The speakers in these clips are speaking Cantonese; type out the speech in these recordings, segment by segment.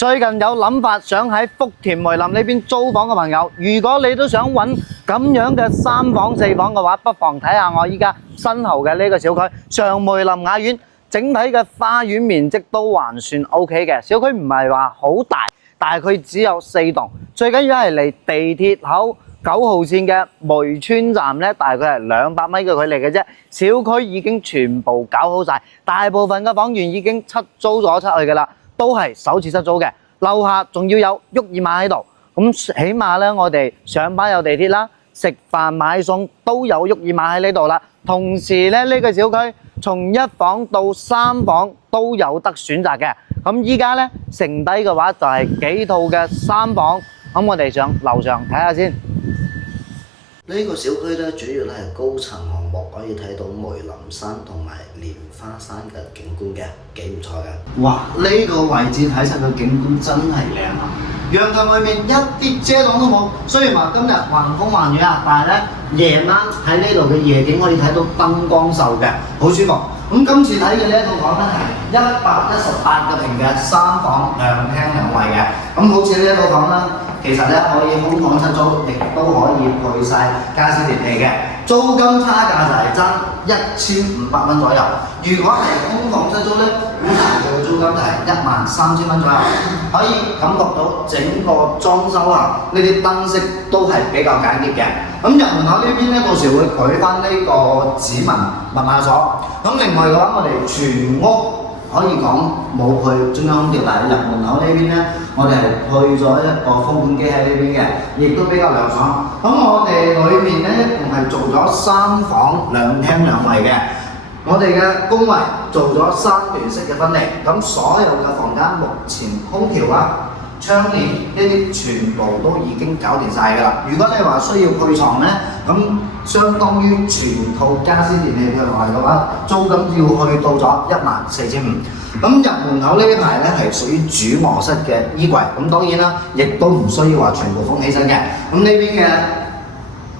最近有諗法想喺福田梅林呢邊租房嘅朋友，如果你都想揾咁樣嘅3房4房嘅話，不妨睇下我依家身後嘅呢個小區上梅林雅苑，整體嘅花園面積都還算 OK 嘅。小區唔係話好大，但係佢只有4棟，最緊要係離地鐵口9號線嘅梅村站咧，大概係200米嘅距離嘅啫。小區已經全部搞好晒，大部分嘅房源已經出租咗出去㗎啦。都係首次出租嘅，樓下仲要有沃爾瑪喺度，咁起碼咧我哋上班有地鐵啦，食飯買餸都有沃爾瑪喺呢度啦。同時咧呢個小區從1房到3房都有得選擇嘅。咁依家咧剩低嘅話就係幾套嘅3房，咁我哋上樓上睇下先。呢個小區咧主要咧係高層項目，可以睇到梅林山同埋蓮花山嘅景觀嘅，幾唔錯嘅。哇！呢個位置睇實個景觀真係靚啊！陽台外面一啲遮擋都冇，雖然話今日橫風橫雨啊，但係咧夜晚喺呢度嘅夜景可以睇到燈光秀嘅，好舒服。咁今次睇嘅呢一套房咧係118個平嘅3房2廳2衛嘅，咁好似呢一套房啦，其實咧可以空房出租，亦都可以配晒家私電器嘅，租金差價就係爭1500蚊左右。如果係空房出租咧，咁佢嘅租金就係13000蚊左右，可以感覺到整個裝修啊，呢啲燈飾都係比較簡潔嘅。咁入門口呢邊咧，到時會舉翻呢個指紋密碼鎖。咁另外嘅話，我哋全屋可以講冇配中央空調，但係入門口呢邊咧，我哋係配咗一個風管機喺呢邊嘅，亦都比較涼爽。咁我哋裏面咧一共係做咗3房2廳2衛嘅，我哋嘅工位做咗3段式嘅分離。咁所有嘅房間目前空調啊、窗簾呢啲全部都已經搞掂晒㗎啦。如果你話需要配床咧，咁相當於全套家私電器配埋嘅話，租金要去到咗14500。咁入門口呢一排咧係屬於主臥室嘅衣櫃，咁當然啦，亦都唔需要話全部封起身嘅。咁呢邊嘅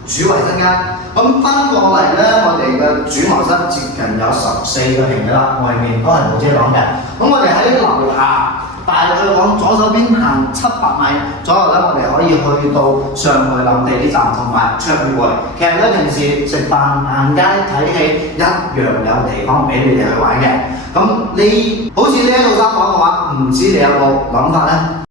主衛生間，咁翻過嚟咧，我哋嘅主臥室接近有14個平嘅啦，外面都係冇遮擋嘅。咁我哋喺樓下大概往左手邊行700米左右咧，我哋可以去到上梅林地鐵站同埋卓悅匯。其實咧平時食飯、行街、睇戲一樣有地方俾你哋去玩嘅。咁你好似呢一套3房嘅話，唔知你有冇諗法咧？